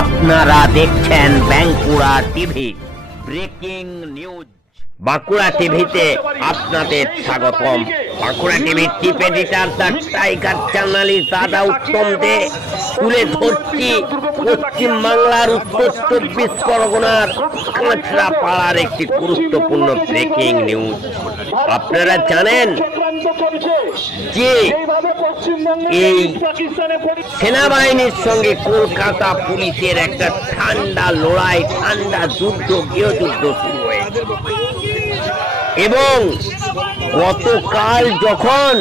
আপনারা দেখছেন Bankura TV breaking news. Bankura টিভিতে আপনাদের স্বাগতম। বাঁকুড়া টিভির chief editor the tiger journalist দাদা উত্তম দে তুলে ধরছি পশ্চিম বাংলার উত্তর 24 পরগনার কাঁচরাপাড়ার একটি গুরুত্বপূর্ণ ব্রেকিং নিউজ। আপনারা জানেন যে এই সেনাবাহিনীর সঙ্গে কলকাতা পুলিশের একটা ঠান্ডা লড়াই, ঠান্ডা যুদ্ধ, গৃহযুদ্ধ শুরু হয়েছে এবং গতকাল যখন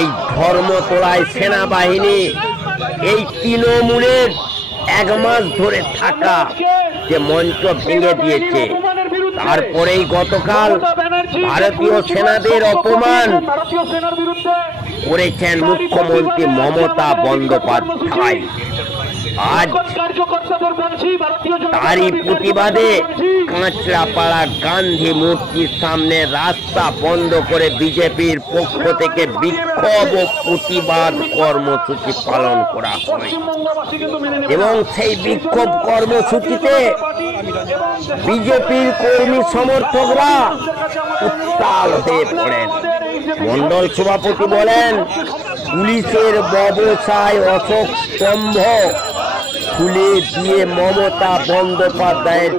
এই ধর্মতলায় সেনাবাহিনী এই তৃণমূলের 1 মাস ধরে থাকা যে মঞ্চ ভেঙে দিয়েছে, তারপরেই গতকাল ভারতীয় সেনাদের অপমান করেছেন মুখ্যমন্ত্রী মমতা বন্দ্যোপাধ্যায়। আজ তারই প্রতিবাদে কাঁচরাপাড়া গান্ধী মূর্তির সামনে রাস্তা বন্ধ করে বিজেপির পক্ষ থেকে বিক্ষোভ ও প্রতিবাদ কর্মসূচি পালন করা হয় এবং সেই বিক্ষোভ কর্মসূচিতে বিজেপির কর্মী সমর্থকরা উত্তাল হয়ে পড়েন। মন্ডল সভাপতি বলেন, পুলিশের ব্যবসায় অশোক স্তম্ভ খুলে দিয়ে মমতা বন্দ্যোপাধ্যায়ের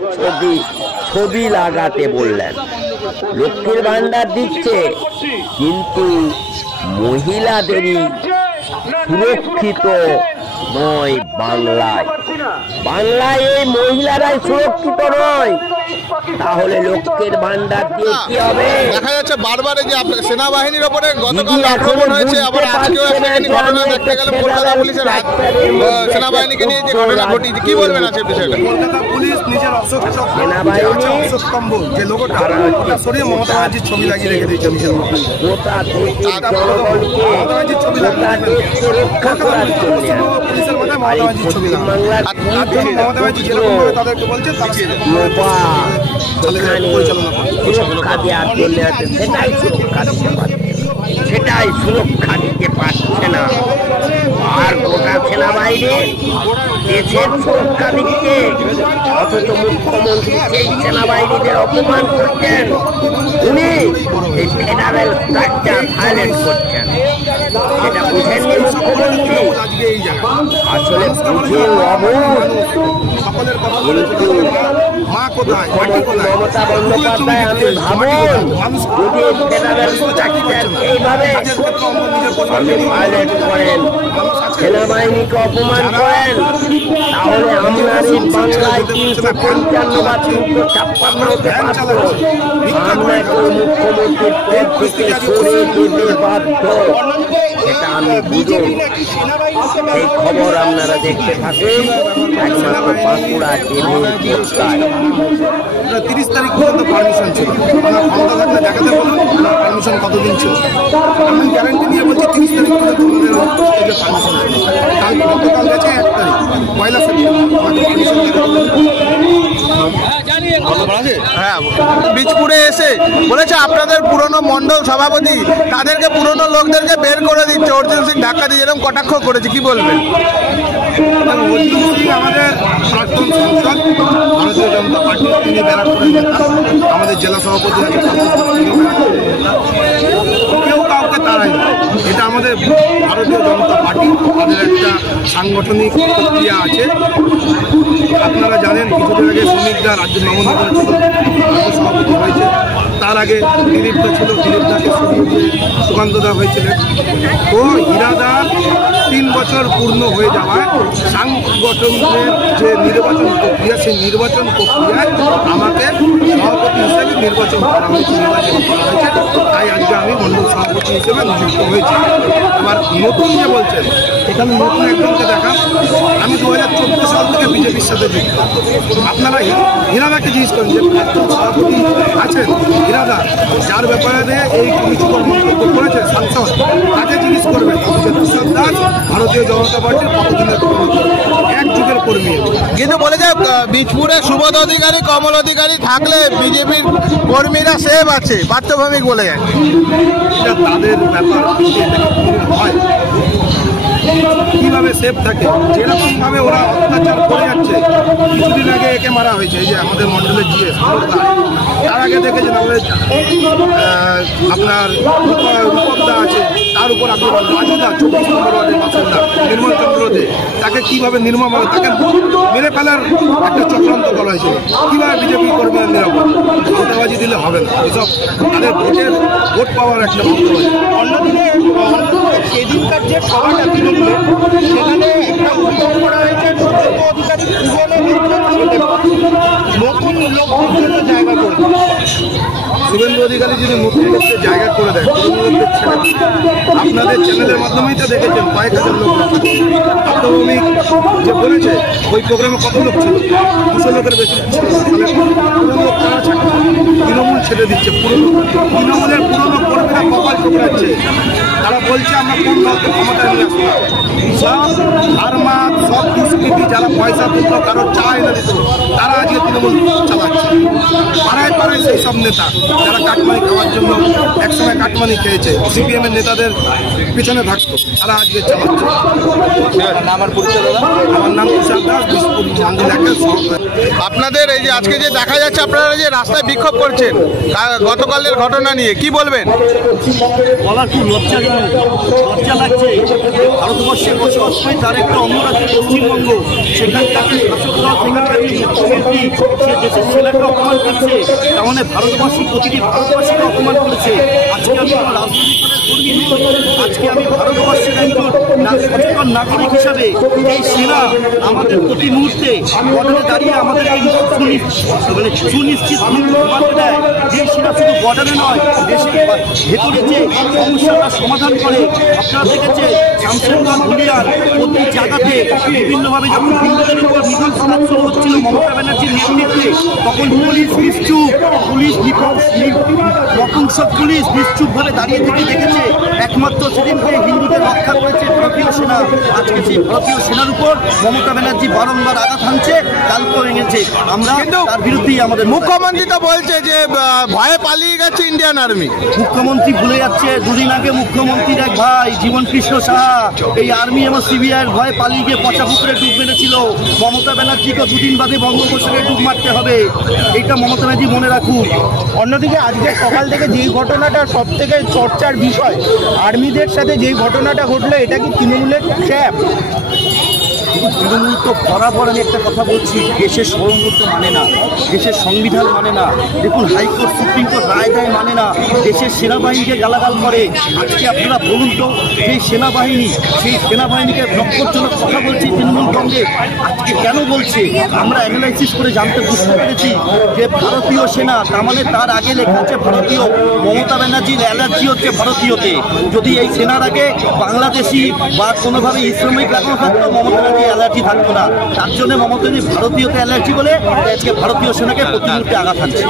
ছবি লাগাতে বললেন। লক্ষ্মীর ভান্ডার দিচ্ছে, কিন্তু মহিলাদেরই সুরক্ষিত নয় বাংলায়। বাংলায় এই মহিলারাই সুরক্ষিত নয়, তাহলে লক্ষ্মীর ভান্ডার দিয়ে কি হবে? দেখা যাচ্ছে বারবার যে সেনাবাহিনীর উপরে গতকাল আক্রমণ হয়েছে, আবার আজকেও একটা ঘটনা দেখতে গেলে কলকাতা পুলিশের সেনাবাহিনীকে নিয়ে যে ঘটনা ঘটিয়েছে, কি বলবেন আছে বিষয়টা? কলকাতা পুলিশ নিজের অশোক স্তম্ভ যে লোগোটা ওটা সরিয়ে মমতা ব্যানার্জির ছবি লাগিয়ে রেখে দিয়েছে। পুলিশের মাথায় মমতা ব্যানার্জির ছবি লাগানো, মমতা ব্যানার্জি যেরকম তাদেরকে বলছে সেটাই সুরক্ষা দিতে পারছে না। আর গোটা সেনাবাহিনী দেশের সুরক্ষা দিচ্ছে, অথচ মুখ্যমন্ত্রী সেই সেনাবাহিনীদের অপমান করছেন। উনি এই ফেডারেল স্ট্রাকচার ভায়োলেট করছেন, সেটা বুঝেননি মুখ্যমন্ত্রী। আসলে বুঝে অবুঝ, কিন্তু মমতা বন্দ্যোপাধ্যায় আমি ভাবুন যদি ফেডারেল স্ট্রাকচার এইভাবে ভায়োলেট করেন, সেনাবাহিনীকে অপমান করেন, তাহলে আমরা এই বাংলায় 355 বা 356 হতে পারত। আপনাকে মুখ্যমন্ত্রীর পদ থেকে সরিয়ে দিতে বাধ্য, এটা আমি বুঝুন। এই খবর আপনারা দেখতে থাকেন একমাত্র বাঁকুড়া টিভির পর্দায়। 30 তারিখ পর্যন্ত পারমিশন ছিল, আমার ক্ষমতা থাকলে দেখাতে বলুন পারমিশন কতদিন ছিল। আমি গ্যারান্টি দিয়ে বলছি 30 তারিখ পর্যন্ত পারমিশন ছিল। কাল গতকাল গেছে 1 তারিখ, 1 সেপ্টেম্বর। হ্যাঁ, বীজপুরে এসে বলেছে আপনাদের পুরনো মন্ডল সভাপতি তাদেরকে পুরনো লোকদেরকে বের করে দিচ্ছে, অর্জুন সিং ঢাকা দিয়ে এরকম কটাক্ষ করেছে, কি বলবেন? অর্জুন সিং আমাদের প্রাক্তন সাংসদ, ভারতীয় জনতা পার্টি, তিনি ব্যারাকপুরের নেতা, আমাদের জেলা সভাপতি আছে, কেউ কাউকে তাড়ায় না। এটা আমাদের ভারতীয় জনতা পার্টি, আমাদের একটা সাংগঠনিক প্রক্রিয়া আছে। আপনারা জানেন কিছুদিন আগে শ্রমিকরা রাজ্য নবনির্বাচিত রাজ্য সভাপতি হয়েছে, তার আগে দিলীপদা ছিল, দিলীপদাকে সরিয়ে দিয়ে সুকান্তদা হয়েছিলেন। তো হীরাদার 3 বছর পূর্ণ হয়ে যাওয়ায় সাংগঠনের যে নির্বাচন প্রক্রিয়া, সেই নির্বাচন প্রক্রিয়ায় আমাকে সভাপতি হিসেবে নির্বাচন করা হয়েছে, তাই আজকে আমি মণ্ডল সভাপতি হিসেবে নিযুক্ত হয়েছি। আবার নতুন যে বলছেন, এখানে নতুন একজনকে দেখা, আমি 2014 সাল থেকে বিজেপির সাথে যুক্ত। আপনারা হীরাদাকে জিজ্ঞেস করেন যে সভাপতি আছেন হীরাদা, যার ব্যাপারে এই কমিটিকর মন্তব্য করেছে সাংসদ, তাকে জিজ্ঞেস করবেন। তুষার দাস ভারতীয় জনতা পার্টির কতদিনের কর্মী, 1 যুগের কর্মী। কিন্তু বলে যে বীজপুরে সুবোধ অধিকারী, কমল অধিকারী থাকলে বিজেপির কর্মীরা সেভ আছে, পার্থভূমিক বলে যায়। এটা তাদের ব্যাপার, হয় কিভাবে সেফ থাকে, যেরকম ভাবে ওরা অত্যাচার করে যাচ্ছে। কিছুদিন আগে একে মারা হয়েছে, এই যে আমাদের মন্ডলের জিএস, তার আগে দেখেছেন আমাদের আপনার রূপকদা আছে, তার উপর আক্রমণ, রাজুদা 24 নম্বর ওয়ার্ডের বাসিন্দা নির্মল চন্দ্র দে, তাকে কিভাবে নির্মমভাবে তাকে মেরে ফেলার একটা চক্রান্ত করা হয়েছিল। কিভাবে বিজেপি কর্মীরা নিরাপদ? ক্ষমতাবাজি দিলে হবে না, এসব তাদের ভোট পাওয়ার একটা বক্তব্য। অন্যদিকে সেদিনকার যে সভাটা তৃণমূলে, সেখানে একটা অভিযোগ করা হয়েছে শুভেন্দু অধিকারী নতুন লোকদের জন্য জায়গা করে। শুভেন্দু অধিকারী যদি নতুন লোকদের জায়গা করে দেয়, আপনাদের চ্যানেলের মাধ্যমেই তো দেখেছেন কয়েক হাজার লোক আত্মভূমিক যে বলেছে, ওই প্রোগ্রামে কত লোক ছিল? 200 লোকের বেশি। পুরো লোক তারা তৃণমূল ছেড়ে দিচ্ছে, তৃণমূলের পুরোনো কর্মীরা কপাল ঠোকরাচ্ছে। তারা বলছে আমরা কোন দলকে ক্ষমতায় নিয়ে আসবো। সব হারমাত, সব দুষ্কৃতি, যারা পয়সা তুলত, কারো চা এনে দিত, তারা আজকে তৃণমূল চালাচ্ছে। পাড়ায় পাড়ায় সেই সব নেতা যারা কাটমানি খাওয়ার জন্য একসময় কাটমানি খেয়েছে, সিপিএমের নেতাদের পিছনে থাকতো, তারা আজকে চালাচ্ছে। আমার পরিচয় দাদা, আমার নাম তুষার দাস, বিশপুর মন্ডল 1-এর সভাপতি। আপনাদের এই যে আজকে যে দেখা যাচ্ছে আপনারা যে রাস্তায় বিক্ষোভ করছেন গতকালের ঘটনা নিয়ে, কি বলবেন? বলার খুব লজ্জা লাগছে। ভারতবর্ষে বসবাস করে তার একটা অন্য রাজ্য পশ্চিমবঙ্গ, সেখানকার শাসক দল, সেখানকার মুখ্যমন্ত্রী সে দেশের ছেলেকে অপমান করছে, তার মানে ভারতবর্ষের প্রতিটি ভারতবাসীকে অপমান করেছে। আজকে আমি কোনো রাজনৈতিক দলের কর্মী নই, আজকে আমি ভারতবর্ষের একজন সচেতন নাগরিক হিসাবে এই সেনা আমাদের প্রতি মুহূর্তে বর্ডারে দাঁড়িয়ে আমাদেরকে সুনিশ্চিত বার্তা দেয়। যে সেনা শুধু বর্ডারে নয়, দেশের ভেতরে যে সমস্যাটা সমাধান করে। আপনারা দেখেছেন শামশেরগঞ্জ, হুলিয়ার প্রতি জায়গাতে বিভিন্নভাবে যখন হিন্দুদের উপর নিধন শুরু হচ্ছিল মমতা ব্যানার্জির নেতৃত্বে, তখন পুলিশ নিশ্চুপ, পুলিশ নপুংসক পুলিশ নিশ্চুপভাবে দাঁড়িয়ে থেকে দেখেছে। একমাত্র সেদিনকে হিন্দুদের রক্ষা করেছে ভারতীয় সেনা। আজকে সেই ভারতীয় সেনার উপর মমতা ব্যানার্জি বারংবার আঘাত হানছে, কালকে এনেছে। আমরা তার বিরুদ্ধেই আমাদের মুখ্যমন্ত্রী তো বলছে যে ভয়ে পালিয়ে গেছে ইন্ডিয়ান আর্মি। মুখ্যমন্ত্রী ভুলে যাচ্ছে, দুদিন আগে মুখ্যমন্ত্রীর এক ভাই জীবন কৃষ্ণ সাহা এই আর্মি এবং সিবিআইয়ের ভয়ে পালিয়ে গিয়ে পচা পুকুরে ডুব মেরেছিল। মমতা ব্যানার্জিকে দুদিন বাদে বঙ্গোপসাগরে ডুব মারতে হবে, এইটা মমতা ব্যানার্জি মনে রাখুন। অন্যদিকে আজকে সকাল থেকে যেই ঘটনাটা সব থেকে চর্চার বিষয়, আর্মিদের সাথে যেই ঘটনাটা ঘটলো, এটা কি তৃণমূলের ট্র্যাপ? তৃণমূল তো বরাবর, আমি একটা কথা বলছি, দেশের সর্বমূর্ত মানে না, দেশের সংবিধান মানে না। দেখুন, হাইকোর্ট সুপ্রিম কোর্ট রায় দেয় মানে না, দেশের সেনাবাহিনীকে গালাগাল করে। আজকে আপনারা বলুন তো, সেই সেনাবাহিনী, সেই সেনাবাহিনীকে নক্ষরজনক কথা বলছি তৃণমূল কংগ্রেস। আজকে কেন বলছে? আমরা অ্যানালাইসিস করে বুঝতে পেরেছি যে ভারতীয় সেনা, তার মানে তার আগে লেখা আছে ভারতীয়। মমতা ব্যানার্জির অ্যালার্জি হচ্ছে ভারতীয়তে। যদি এই সেনার আগে বাংলাদেশি বা কোনোভাবে ইসলামিক লাগানো থাকতো, মমতা ব্যানার্জি অ্যালার্জি থাকতো না। তার জন্য মমতা ভারতীয়কে অ্যালার্জি বলে আজকে ভারতীয় সেনাকে প্রতি মুহূর্তে আঘাত হানছে।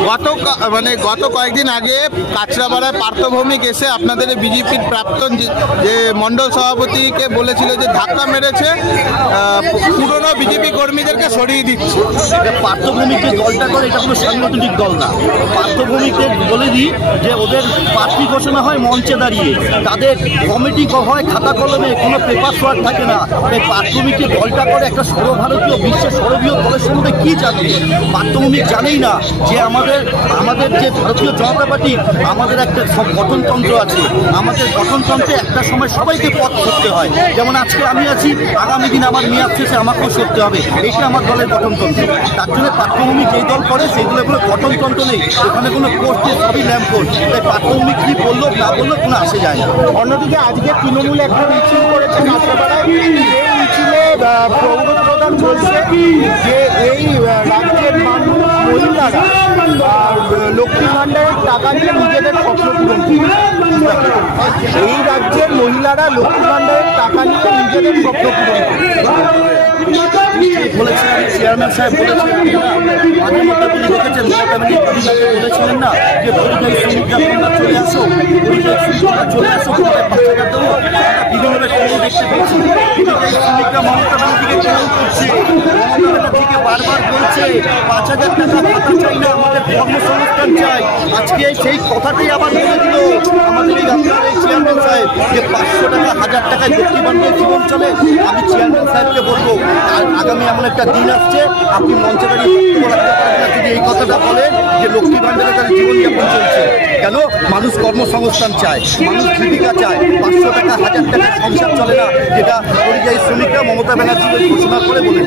গত কয়েকদিন আগে কাঁচরাপাড়ায় পার্থভৌমিক এসে আপনাদের বিজেপির প্রাক্তন যে মণ্ডল সভাপতিকে বলেছিল যে ধাক্কা মেরেছে, পুরনো বিজেপি কর্মীদেরকে সরিয়ে দিচ্ছে। পার্থভৌমিক যে দলটা করে, এটা কোনো সাংগঠনিক দল না। পার্থভৌমিককে বলে দিই যে ওদের প্রার্থী ঘোষণা হয় মঞ্চে দাঁড়িয়ে, তাদের কমিটি হয় খাতা কলমে, কোনো পেপার ওয়ার্ক থাকে না। তাই পার্থভৌমিককে দলটা করে একটা সর্বভারতীয় বিশ্বের সর্ববৃহৎ দলের সম্বন্ধে কী জানবে? পার্থভৌমিক জানেই না যে আমাদের যে ভারতীয় জনতা পার্টি, আমাদের একটা গঠনতন্ত্র আছে। আমাদের গঠনতন্ত্রে একটা সময় সবাইকে পথ করতে হয়। যেমন আজকে আমি আছি, আগামী দিন আমার মেয়াদ শেষে আমাকেও সরতে হবে, এইটা আমার দলের গঠনতন্ত্র। তার জন্য পার্থভৌমিক যেই দল করে সেইগুলো কোনো গঠনতন্ত্র নেই, এখানে কোনো কোর্স নেই, সবই ল্যাম্প কোর্স। তাই পার্থভৌমিক কী বললো না বললো কোনো আসে যায় না। অন্যদিকে আজকে তৃণমূল একটা মিছিল করেছে কাঁচরাপাড়ায়, এই মিছিলে পৌরপ্রধান বলছে যে এই রাজ্যের মানুষ, মহিলারা লক্ষ্মী ভাণ্ডারের টাকা নিয়ে নিজেদের স্বপ্ন পূরণ করবে। এই রাজ্যের মহিলারা লক্ষ্মী ভাণ্ডারের টাকা নিয়ে নিজেদের স্বপ্ন পূরণ করবে। বলেছেন চেয়ারম্যান সাহেব বলেছেন মাঝে মধ্যে বলে দেখেছেন বলেছিলেন না যে পরিযায়ী শ্রমিকরা চলে আসো, পরিযায়ী শ্রমিকরা চলে আসো, বাচ্চাটা দেবো, বিভিন্নভাবে খবর দেখতে পাচ্ছি। পরিযায়ী শ্রমিকরা মমতা ব্যানার্জিকে চ্যালেঞ্জ করছে, মমতা ব্যানার্জিকে বারবার বলছে 5,000 টাকা ভাতা চাই না, আমাদের কর্মসংস্থান চাই। আজকে সেই কথাটাই আবার বলে দিল আমাদের এই আপনার এই চেয়ারম্যান সাহেব যে 500 টাকা 1000 টাকায় লক্ষ্মী ভাণ্ডারের জীবন চলে। আমি চেয়ারম্যান সাহেবকে বলবো আগামী এমন একটা দিন আসছে আপনি মঞ্চে দাঁড়িয়ে বক্তব্য রাখতে পারবেন না যদি এই কথাটা বলেন যে লক্ষ্মী ভাণ্ডারে তাদের জীবনযাপন চলছে। কেন? মানুষ কর্মসংস্থান চায়, মানুষ জীবিকা চায়। 500 টাকা 1000 টাকায় সংসার চলে না, যেটা পরিযায়ী শ্রমিকরা মমতা ব্যানার্জি ঘোষণা করে বলে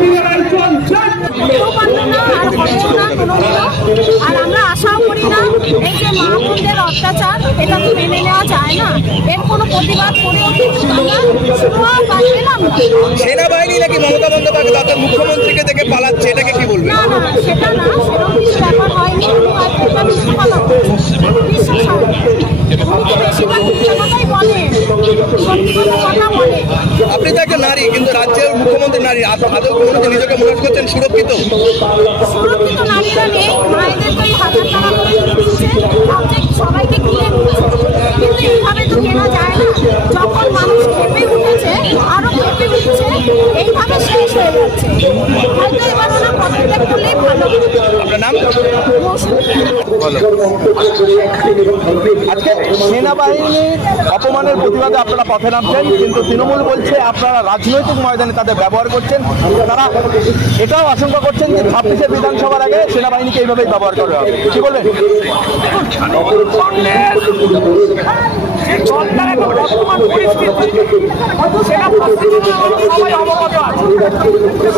আর আমরা আশাও করি না এই যে মা বোনদের অত্যাচার এটা তো মেনে নেওয়া যায় না, এর কোনো প্রতিবাদ করেও কিন্তু আমরা পেলাম না। সেনাবাহিনী নাকি মমতা বন্দ্যোপাধ্যায় তাদের মুখ্যমন্ত্রীকে দেখে পালাচ্ছে, এটাকে কি বলবেন? না না সেটা না, সেরকম কিছু ব্যাপার হয়নি। এটা মিথ্যে কথা বিশ্বাস হয় বেশিরভাগ মিথ্যে কথাই বলে, সত্যি কথা বলে। আপনি তো একটা নারী, কিন্তু রাজ্যের মুখ্যমন্ত্রী নারী, আদৌ কোনো নিজেকে মনে করছেন সুরক্ষিত? সুরক্ষিত নারীরা নেই, মায়েদের তো এই 1000 টাকা করে দিচ্ছে, ভাবছে সবাইকে কিনে দিচ্ছে, কিন্তু এইভাবে তো কেনা যায় না। যখন মানুষ খেপে উঠেছে, আরো খেপে উঠছে, এইভাবে শেষ হয়ে যাচ্ছে। হয়তো এবার ওরা পদত্যাগ করলেই ভালো। আপনার নাম? আজকে সেনাবাহিনীর অপমানের প্রতিবাদে আপনারা পথে নামছেন, কিন্তু তৃণমূল বলছে আপনারা রাজনৈতিক ময়দানে তাদের ব্যবহার করছেন। তারা এটাও আশঙ্কা করছেন যে 26শে বিধানসভার আগে সেনাবাহিনীকে এইভাবেই ব্যবহার করা হবে। কি বলবেন?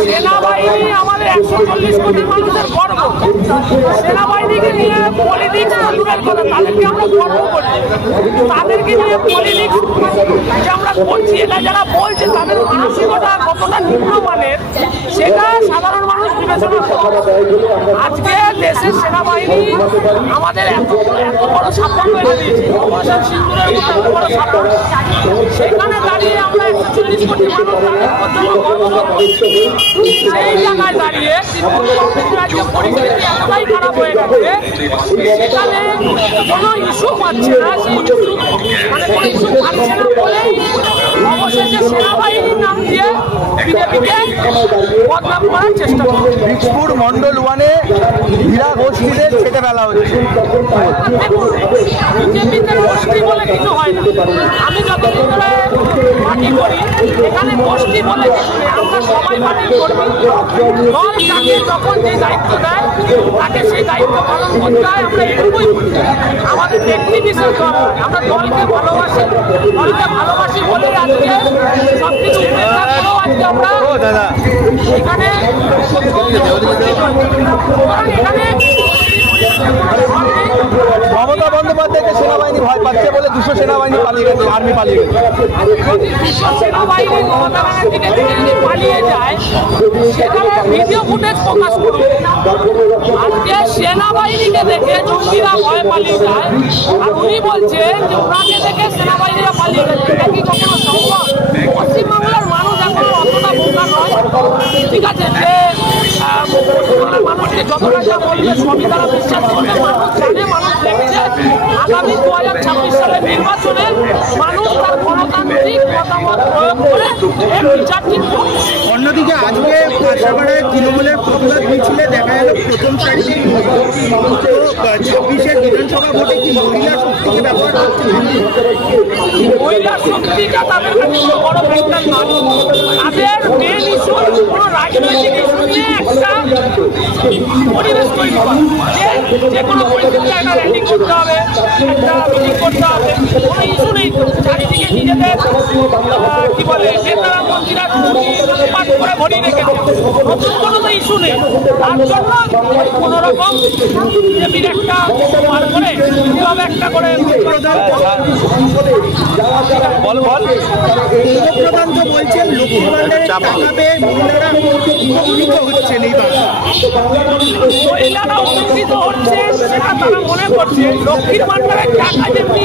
সেনাবাহিনী আমাদের 140 কোটি মানুষের গর্ব। সেনাবাহিনীকে নিয়ে পলিটিক্স দূরের কথা, তাদেরকে আমরা গর্ব করি। তাদেরকে নিয়ে পলিটিক্স যে আমরা করছি, এটা যারা বলছে তাদের মানসিকতা কতটা নিম্নমানের সেটা সাধারণ মানুষ বিবেচনা করে। আজকে দেশের সেনাবাহিনী আমাদের এত বড় সাফল্য এনে দিয়েছে, সিন্দুরের মতো এত বড় সাফল্য, সেখানে দাঁড়িয়ে আমরা 140 কোটি মানুষ তাদের জন্য গর্ব করছি। সেই জায়গায় দাঁড়িয়ে রাজ্যে পরিস্থিতি এতটাই খারাপ হয়ে গেছে, সেখানে কোনো ইস্যু পাচ্ছে না, সেই ইস্যু মানে কোনো ইস্যু পাচ্ছে না বলেই অবশেষে সেনাবাহিনীর নাম দিয়ে বিজেপিকে বদনাম করার চেষ্টা করছে। বীজপুর মন্ডল 1-এ হীরা গোষ্ঠীদের ছেটে ফেলা হচ্ছে। বিজেপিতে গোষ্ঠী বলে কিছু হয় না। আমি যতদিন ধরে পার্টি করি, এখানে গোষ্ঠী বলে কিছু নেই। আমরা সবাই পার্টি কর্মী। দল যাকে যখন যে দায়িত্ব দেয় তাকে সেই দায়িত্ব পালন করতে হয়। আমরা এটুকুই করি, আমাদের ব্যক্তি বিশেষ দল নয়। আমরা দলকে ভালোবাসি, দলকে ভালোবাসি বলেই আজকে সব কিছু উপেক্ষা করেও আজকে আমরা এখানে মমতা বন্দ্যোপাধ্যায়কে সেনাবাহিনী ভয় পাচ্ছে বলে 200 সেনাবাহিনী পালিয়ে গেছে, আর্মি পালিয়ে গেছে। সেনাবাহিনী মমতা ব্যানার্জিকে থেকে যদি পালিয়ে যায়, সেখানে ভিডিও ফুটেজ প্রকাশ করবে। আজকে সেনাবাহিনীকে দেখে জঙ্গিরা ভয় পালিয়ে যায়, আর উনি বলছেন যে ওনাকে দেখে সেনাবাহিনীরা পালিয়ে গেছে। এটা কি কখনো সম্ভব? পশ্চিমবাংলার মানুষ এখন অতটা বোকা নয়, ঠিক আছে? যে পশ্চিমবাংলার মানুষকে যতটা যা বলবে সবই তারা বিশ্বাস করবে। মানুষ জানে, মানুষ দেখছে আগামী 2026 সালের নির্বাচনে মানুষ তার গণতান্ত্রিক মতামত প্রয়োগ করে এর বিচার ঠিক করবে। অন্যদিকে আজকে কাঁচরাপাড়ায় তৃণমূলের প্রতিবাদ মিছিলে দেখা গেল প্রথম সারিতে 26শে বিধানসভা ভোটে কি মহিলা শক্তিকে ব্যবহার করছে? মহিলার শক্তিটা তাদের কাছে কোনো বড় প্রবলেম নয়। তাদের মেন ইস্যু কোনো রাজনৈতিক ইস্যু নিয়ে একটা পরিবেশ তৈরি করা, যে কোনো পরিস্থিতিতে একটা র্যালি করতে হবে, একটা মিটিং করতে হবে, কোনো ইস্যু নেই। চারিদিকে নিজেদের কি বলে নেতারা মন্ত্রীরা পাঠ করে ভরিয়ে রেখেছে। নতুন কোনো তো ইস্যু নেই, তার জন্য কোনো রকম বিজেপির একটা পার করে এভাবে একটা করে প্রধান তো বলছেন লক্ষ্মীর ভান্ডারের টাকা পেয়ে মহিলারা উপকৃত হচ্ছেন এইবার। মহিলারা উপকৃত হচ্ছে সেটা তারা মনে করছে লক্ষ্মীর ভান্ডারের টাকা যেমনি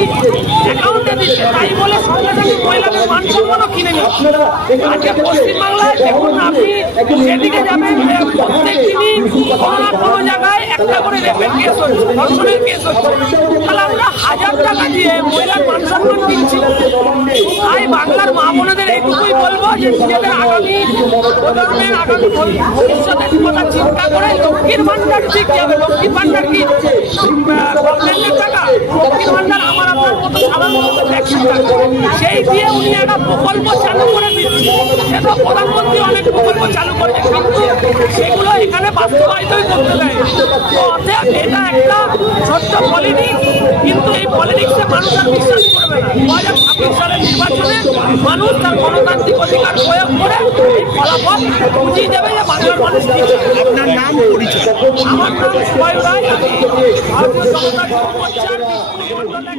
অ্যাকাউন্টে দিচ্ছে তাই বলে সঙ্গে সঙ্গে মহিলাদের মান সম্মানও কিনে নিচ্ছে। আজকে পশ্চিমবাংলায় দেখুন আপনি যেদিকে যাবেন প্রত্যেক দিনই কোনো না কোনো জায়গায় একটা করে রেপের কেস হচ্ছে, ধর্ষণের কেস হচ্ছে। তাহলে আমরা 1000 টাকা দিয়ে মহিলার মান সম্মান কিনছি। তাই বাংলার মা বোনেদের এইটুকুই বলবো যে নিজেদের আগামী প্রজন্মের আগামী ভবিষ্যতের কথা চিন্তা করে লক্ষ্মীর ভান্ডার ঠিক যাবে। লক্ষ্মীর ভান্ডার কি গভর্নমেন্টের টাকা? লক্ষ্মীর ভান্ডার আমার আপনার মতো সাধারণ ট্যাক্সের টাকা। সেই দিয়ে উনি একটা প্রকল্প চালু করে দিচ্ছে। সেটা প্রধানমন্ত্রী অনেক প্রকল্প চালু করেছে, কিন্তু সেগুলো এখানে বাস্তবায়িতই করতে দেয়। তো অতএব এটা একটা ছোট্ট পলিটিক্স, কিন্তু এই পলিটিক্সে মানুষ আর বিশ্বাস করবে না। 2026 সালের নির্বাচনে মানুষ তার গণতান্ত্রিক অধিকার প্রয়োগ করে এই ফলাফল বুঝিয়ে দেবে যে বাংলার মানুষ কি চায়। আপনার নাম পরিচয়? আমার নাম সুবায়ু রায়, আমি ভারতীয় জনতা যুব মোর্চার বিষ্ণুপুর মণ্ডলের